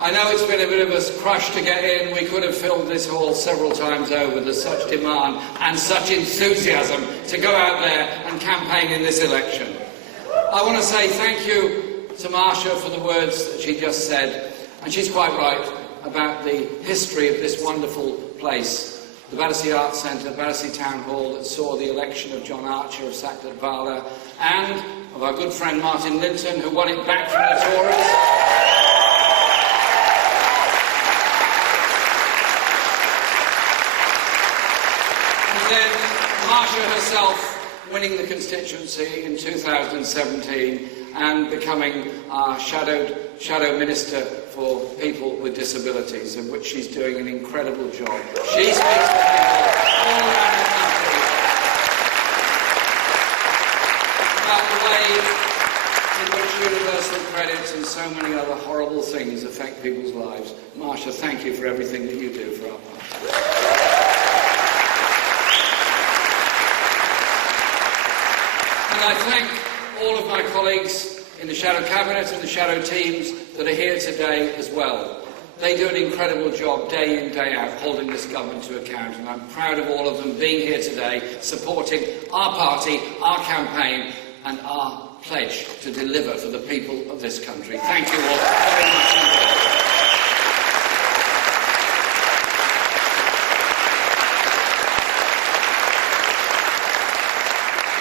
I know it's been a bit of a crush to get in. We could have filled this hall several times over. There's such demand and such enthusiasm to go out there and campaign in this election. I want to say thank you to Marsha for the words that she just said, and she's quite right about the history of this wonderful place. The Battersea Arts Centre, Battersea Town Hall, that saw the election of John Archer of Sackett-Vala, and of our good friend Martin Linton, who won it back from the Tories. Then Marsha herself winning the constituency in 2017 and becoming our shadow minister for people with disabilities, in which she's doing an incredible job. She speaks to people all around the country about the way in which universal credits and so many other horrible things affect people's lives. Marsha, thank you for everything that you do for our party. And I thank all of my colleagues in the Shadow Cabinet and the Shadow teams that are here today as well. They do an incredible job day in, day out, holding this government to account, and I'm proud of all of them being here today, supporting our party, our campaign, and our pledge to deliver for the people of this country. Thank you all very much indeed.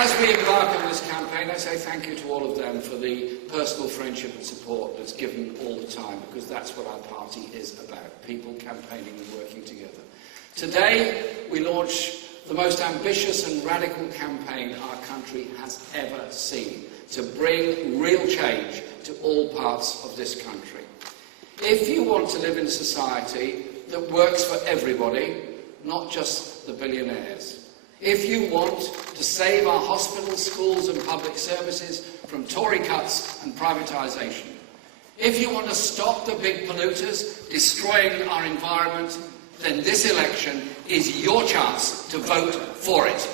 As we embark on this campaign, I say thank you to all of them for the personal friendship and support that's given all the time, because that's what our party is about, people campaigning and working together. Today, we launch the most ambitious and radical campaign our country has ever seen to bring real change to all parts of this country. If you want to live in a society that works for everybody, not just the billionaires, if you want to save our hospitals, schools and public services from Tory cuts and privatisation, if you want to stop the big polluters destroying our environment, then this election is your chance to vote for it.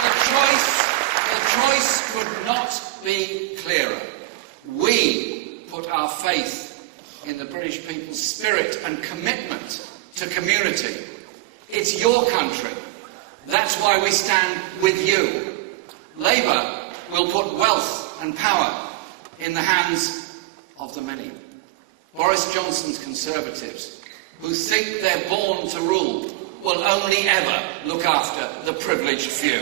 The choice could not be clearer. We put our faith in the British people's spirit and commitment to community. It's your country. That's why we stand with you. Labour will put wealth and power in the hands of the many. Boris Johnson's Conservatives, who think they're born to rule, will only ever look after the privileged few.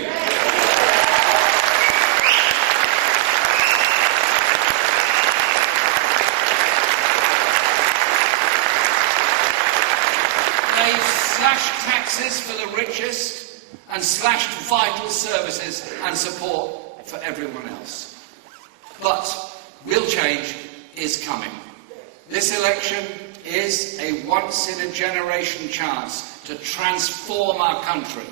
They've slashed taxes for the richest and slashed vital services and support for everyone else. But real change is coming. This election is a once-in-a-generation chance to transform our country,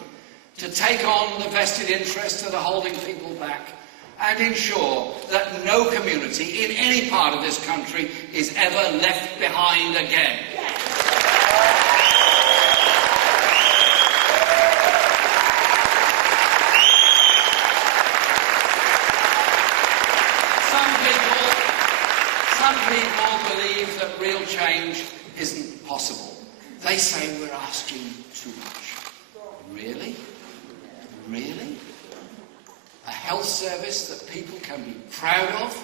to take on the vested interests that are holding people back, and ensure that no community in any part of this country is ever left behind again. Some people believe that real change isn't possible. They say we're asking too much. Really? Really? A health service that people can be proud of,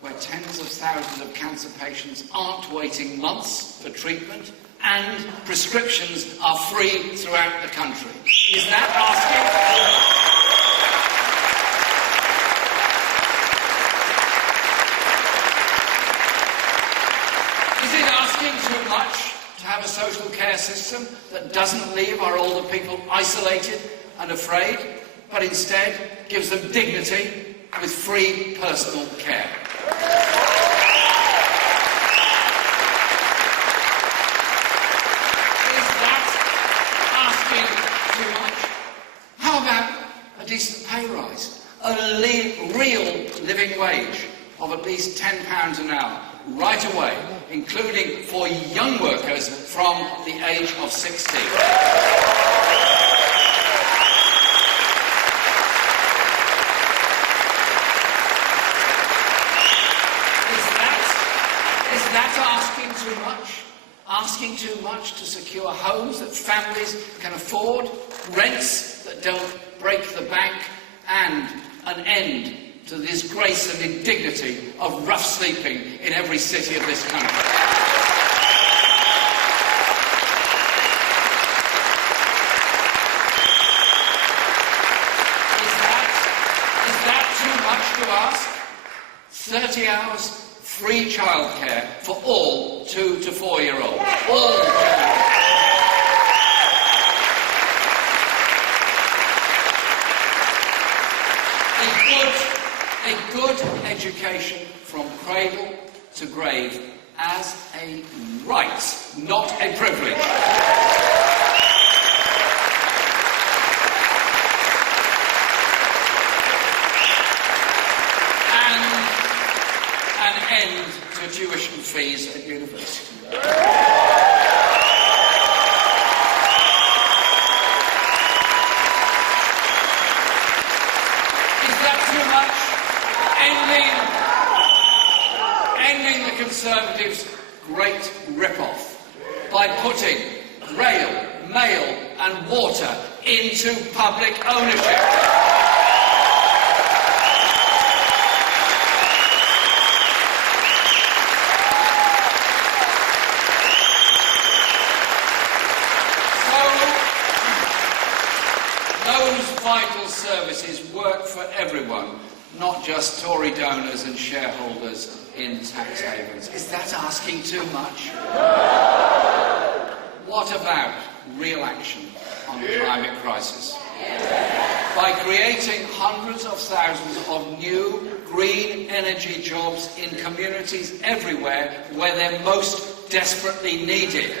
where tens of thousands of cancer patients aren't waiting months for treatment, and prescriptions are free throughout the country. Is that asking? Is it asking too much to have a social care system that doesn't leave our older people isolated and afraid, but instead gives them dignity with free personal care? Is that asking too much? How about a decent pay rise? A real living wage of at least £10 an hour right away including for young workers from the age of 16. Is that asking too much? Asking too much to secure homes that families can afford, rents that don't break the bank, and an end to the disgrace and indignity of rough sleeping in every city of this country. Is that too much to ask? 30 hours free childcare for all 2 to 4-year-olds. All a good education from cradle to grave as a right, not a privilege. And an end to tuition fees at university. Ending the Conservatives' great rip-off by putting rail, mail and water into public ownership. So, those vital services work for everyone, not just Tory donors and shareholders in tax havens. Is that asking too much? What about real action on the climate crisis? By creating hundreds of thousands of new green energy jobs in communities everywhere where they're most desperately needed.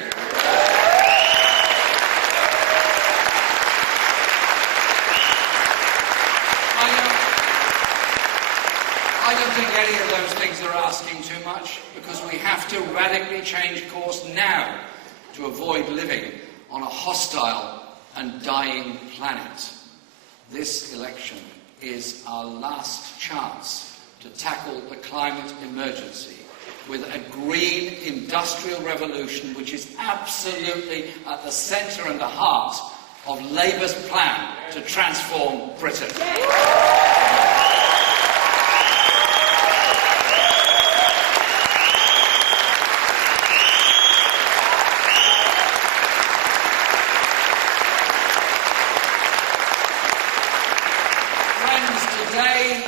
I don't think any of those things are asking too much, because we have to radically change course now to avoid living on a hostile and dying planet. This election is our last chance to tackle the climate emergency with a green industrial revolution which is absolutely at the centre and the heart of Labour's plan to transform Britain. Today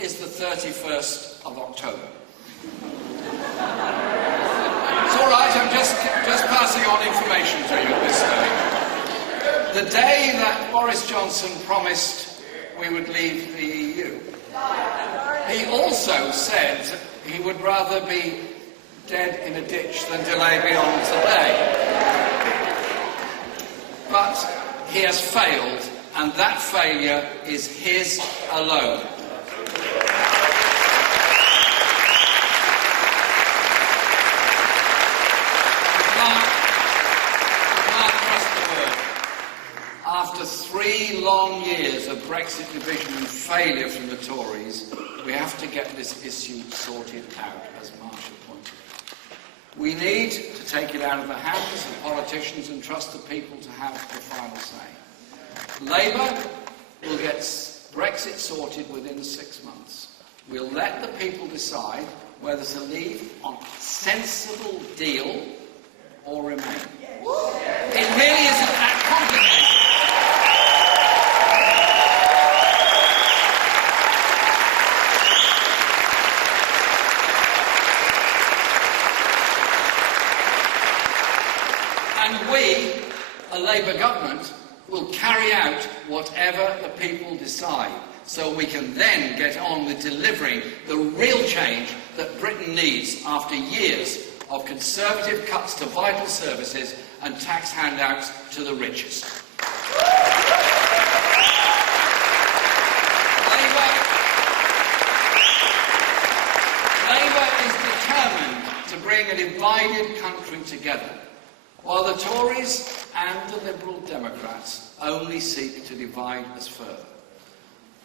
is the 31st of October. It's all right, I'm just passing on information to you at this stage. The day that Boris Johnson promised we would leave the EU. He also said he would rather be dead in a ditch than delay beyond today. But he has failed, and that failure is his alone. Can't trust the word. After 3 long years of Brexit division and failure from the Tories, we have to get this issue sorted out, as Marshall pointed out. We need to take it out of the hands of politicians and trust the people to have the final say. Labour will get Brexit sorted within 6 months. We'll let the people decide whether to leave on a sensible deal or remain. It really isn't that complicated. And we, a Labour government, will carry out whatever the people decide, so we can then get on with delivering the real change that Britain needs after years of Conservative cuts to vital services and tax handouts to the richest. Labour is determined to bring bring a divided country together, while the Tories and the Liberal Democrats only seek to divide us further.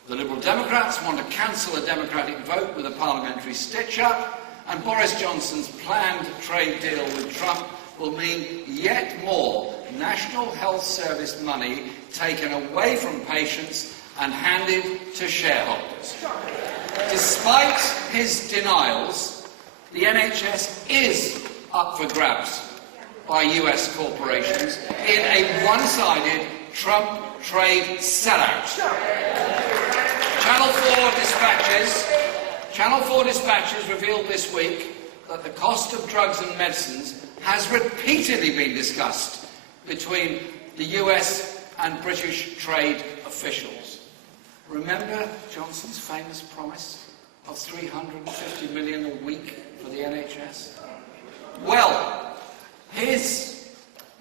The Liberal Democrats want to cancel a democratic vote with a parliamentary stitch-up, and Boris Johnson's planned trade deal with Trump will mean yet more National Health Service money taken away from patients and handed to shareholders. Despite his denials, the NHS is up for grabs by US corporations in a one-sided Trump trade sellout. Channel 4 dispatches revealed this week that the cost of drugs and medicines has repeatedly been discussed between the US and British trade officials. Remember Johnson's famous promise of $350 million a week for the NHS? Well, his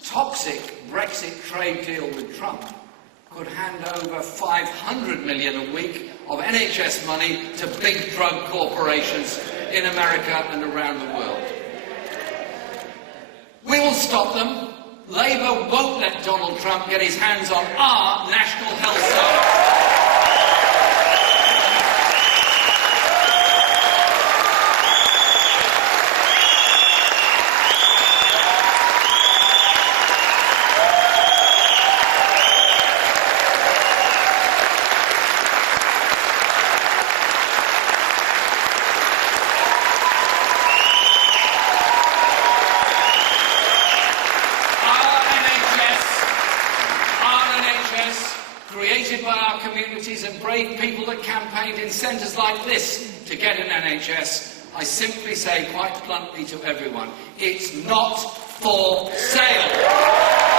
toxic Brexit trade deal with Trump could hand over $500 million a week of NHS money to big drug corporations in America and around the world. We will stop them. Labour won't let Donald Trump get his hands on our National Health Service. Created by our communities and brave people that campaigned in centres like this to get an NHS, I simply say quite bluntly to everyone, it's not for sale.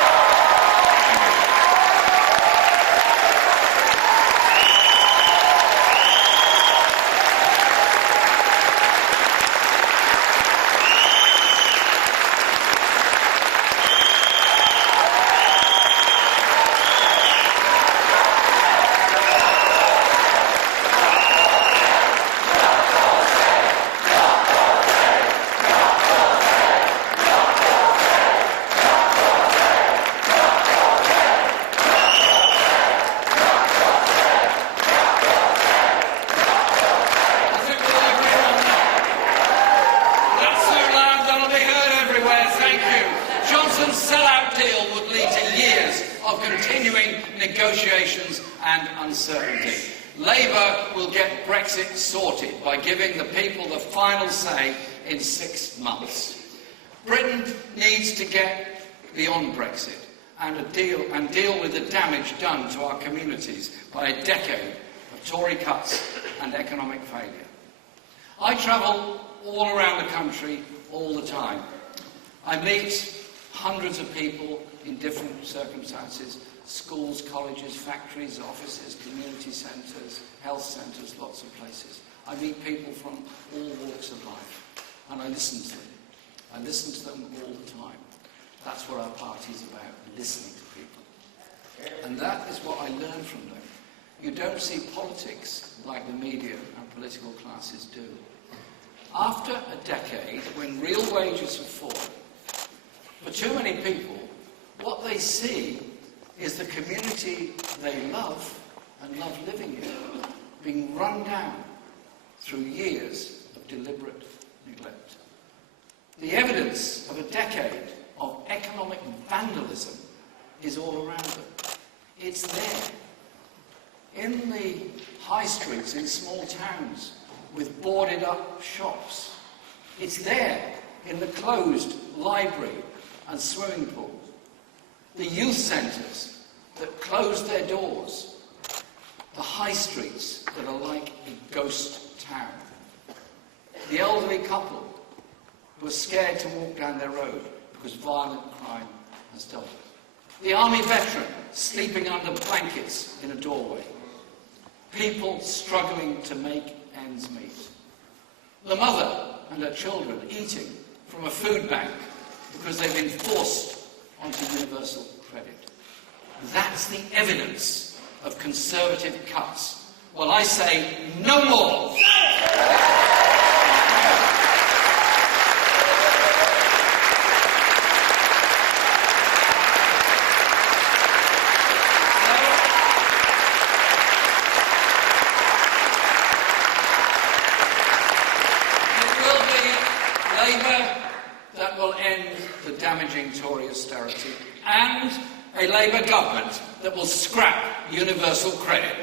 Sellout deal would lead to years of continuing negotiations and uncertainty. Labour will get Brexit sorted by giving the people the final say in 6 months. Britain needs to get beyond Brexit and deal with the damage done to our communities by a decade of Tory cuts and economic failure. I travel all around the country all the time. I meet hundreds of people in different circumstances, schools, colleges, factories, offices, community centres, health centres, lots of places. I meet people from all walks of life, and I listen to them. I listen to them all the time. That's what our party's about, listening to people. And that is what I learn from them. You don't see politics like the media and political classes do. After a decade, when real wages have fallen, for too many people, what they see is the community they love and love living in being run down through years of deliberate neglect. The evidence of a decade of economic vandalism is all around them. It's there. In the high streets, in small towns, with boarded up shops. It's there in the closed library and swimming pool. The youth centres that closed their doors. The high streets that are like a ghost town. The elderly couple who are scared to walk down their road because violent crime has doubled. The army veteran sleeping under blankets in a doorway. People struggling to make ends meet. The mother and her children eating from a food bank because they've been forced onto universal credit. That's the evidence of Conservative cuts. Well, I say no more. end the damaging Tory austerity, and a Labour government that will scrap universal credit.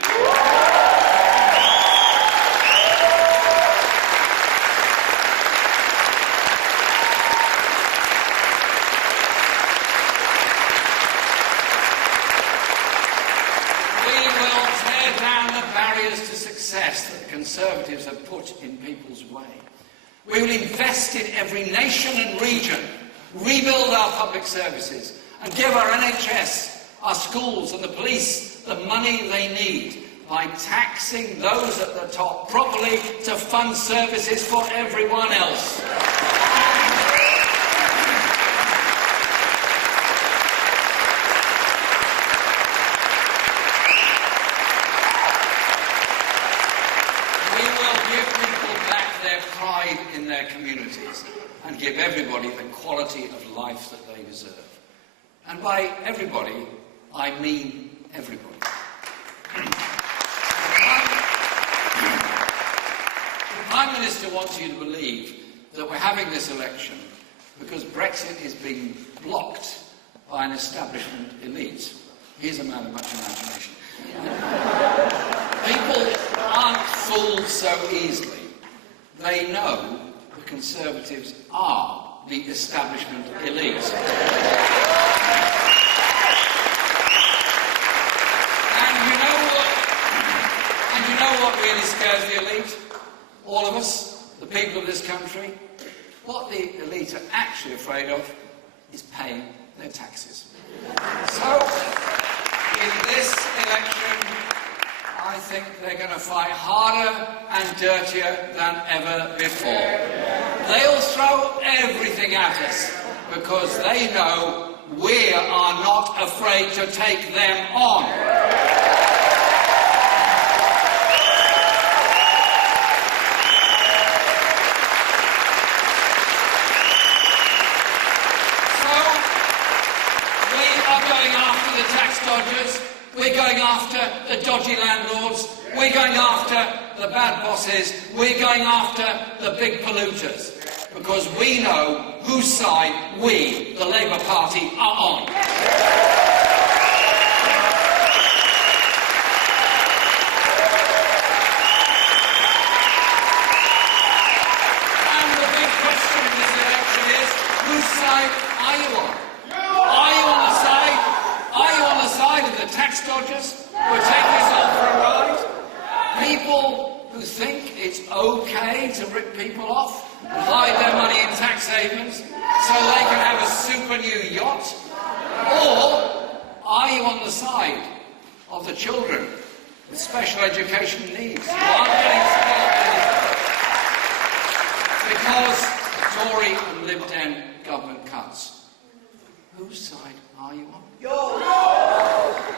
To success that the Conservatives have put in people's way. We will invest in every nation and region, rebuild our public services, and give our NHS, our schools and the police the money they need by taxing those at the top properly to fund services for everyone else. In their communities and give everybody the quality of life that they deserve. And by everybody, I mean everybody. The Prime Minister wants you to believe that we're having this election because Brexit is being blocked by an establishment elite. He's a man of much imagination. People aren't fooled so easily. They know the Conservatives are the establishment elite. And you know what really scares the elite? All of us, the people of this country. What the elite are actually afraid of is paying their taxes. So, in this election, I think they're going to fight harder and dirtier than ever before. They'll throw everything at us because they know we are not afraid to take them on. So, we are going after the tax dodgers. We're going after the dodgy landlords, we're going after the bad bosses, we're going after the big polluters, because we know whose side we, the Labour Party, are on. And the big question in this election is, whose side are you on? Are you on the side of the tax dodgers who are taking us all for a ride? People who think it's okay to rip people off and hide their money in tax havens so they can have a super new yacht? Or are you on the side of the children with special education needs who aren't getting support because of Tory and Lib Dem government cuts? Whose side are you on?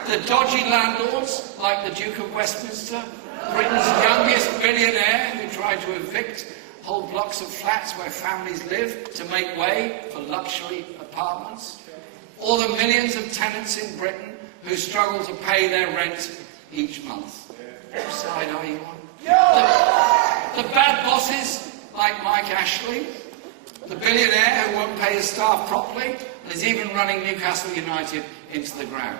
The dodgy landlords, like the Duke of Westminster, Britain's youngest billionaire who tried to evict whole blocks of flats where families live to make way for luxury apartments, or the millions of tenants in Britain who struggle to pay their rent each month. Which side are you on? The bad bosses, like Mike Ashley, the billionaire who won't pay his staff properly and is even running Newcastle United into the ground.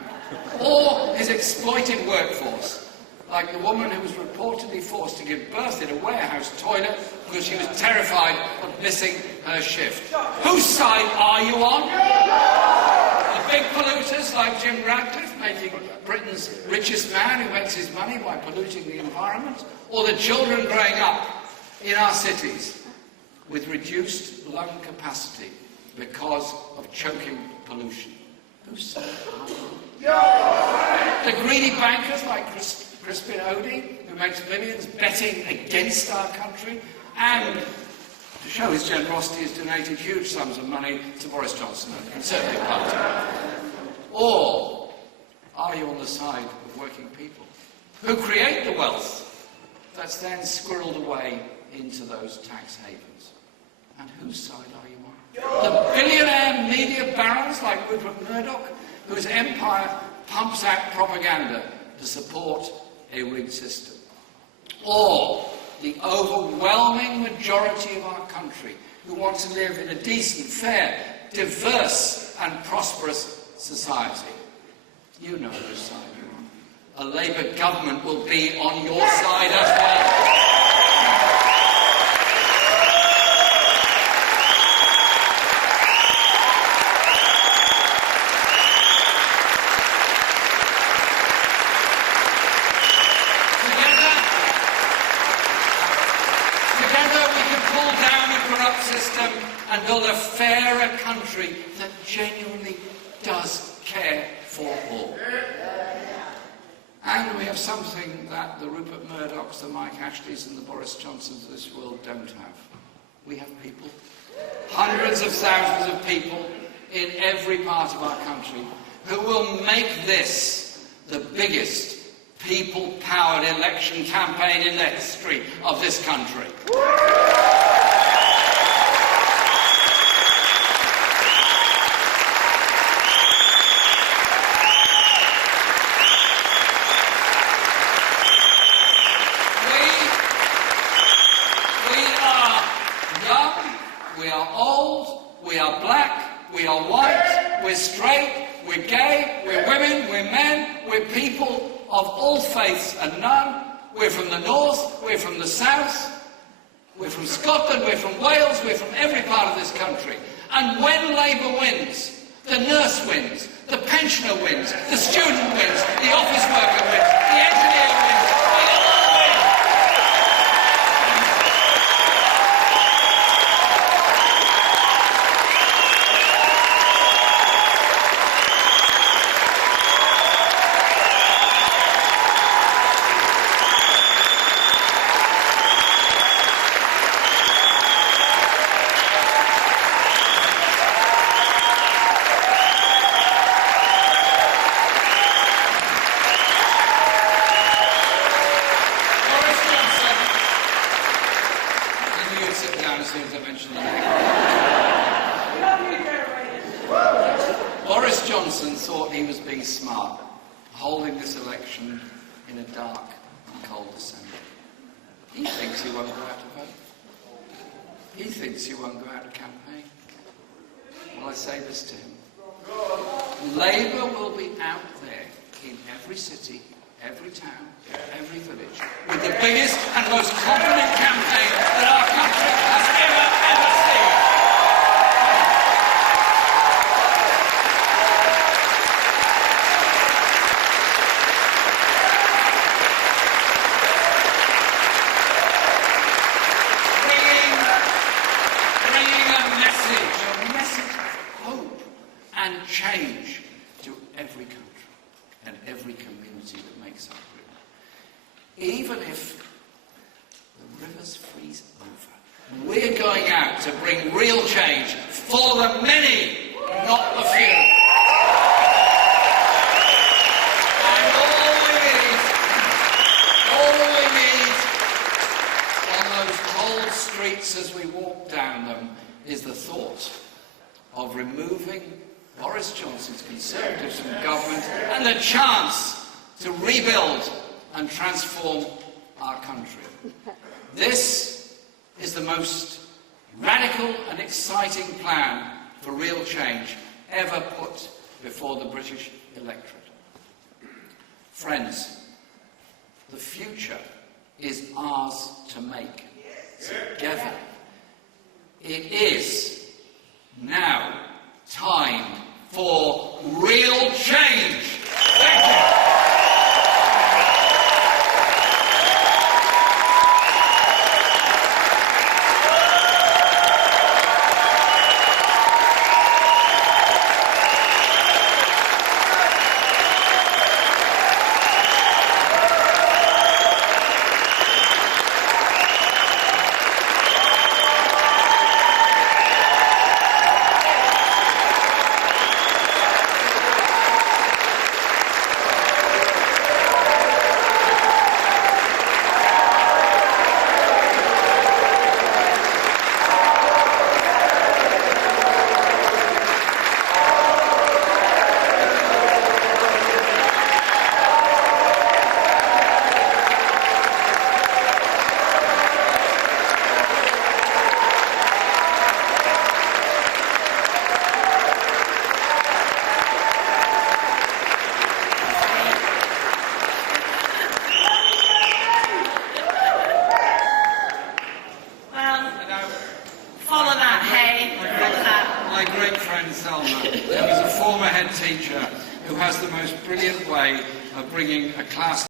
Or his exploited workforce, like the woman who was reportedly forced to give birth in a warehouse toilet because she was terrified of missing her shift. Whose side are you on? The big polluters like Jim Ratcliffe, making Britain's richest man who makes his money by polluting the environment? Or the children growing up in our cities with reduced lung capacity because of choking pollution? Whose side are you on? The greedy bankers like Crispin Odey, who makes millions betting against our country, and to show his generosity has donated huge sums of money to Boris Johnson and the Conservative Party. Or are you on the side of working people who create the wealth that's then squirreled away into those tax havens? And whose side are you on? The billionaire media barons like Rupert Murdoch, whose empire pumps out propaganda to support a rigged system? Or the overwhelming majority of our country who want to live in a decent, fair, diverse and prosperous society. You know which side you're on. A Labour government will be on your side as well. System and build a fairer country that genuinely does care for all. And we have something that the Rupert Murdochs, the Mike Ashleys and the Boris Johnsons of this world don't have. We have people, hundreds of thousands of people in every part of our country who will make this the biggest people-powered election campaign in the history of this country. We're straight, we're gay, we're women, we're men, we're people of all faiths and none. We're from the north, we're from the south, we're from Scotland, we're from Wales, we're from every part of this country. And when Labour wins, the nurse wins, the pensioner wins, the student wins, the office worker wins, the engineer wins, we all win. Boris Johnson thought he was being smart, holding this election in a dark and cold December. He thinks he won't go out to vote. He thinks he won't go out to campaign. Well, I say this to him. Labour will be out there in every city, every town, every village, with the biggest and most confident campaign that our country has ever seen. Bringing a message of hope and change to every country and every community that makes up Britain. Even if the rivers freeze over, we're going out to bring real change for the many, not the few. And all we need on those cold streets as we walk down them is the thought of removing Boris Johnson's Conservatives from government and the chance to rebuild and transform our country. This is the most radical and exciting plan for real change ever put before the British electorate. Friends, the future is ours to make together. It is now time for real change. Thank you. honour, who is a former head teacher, who has the most brilliant way of bringing a class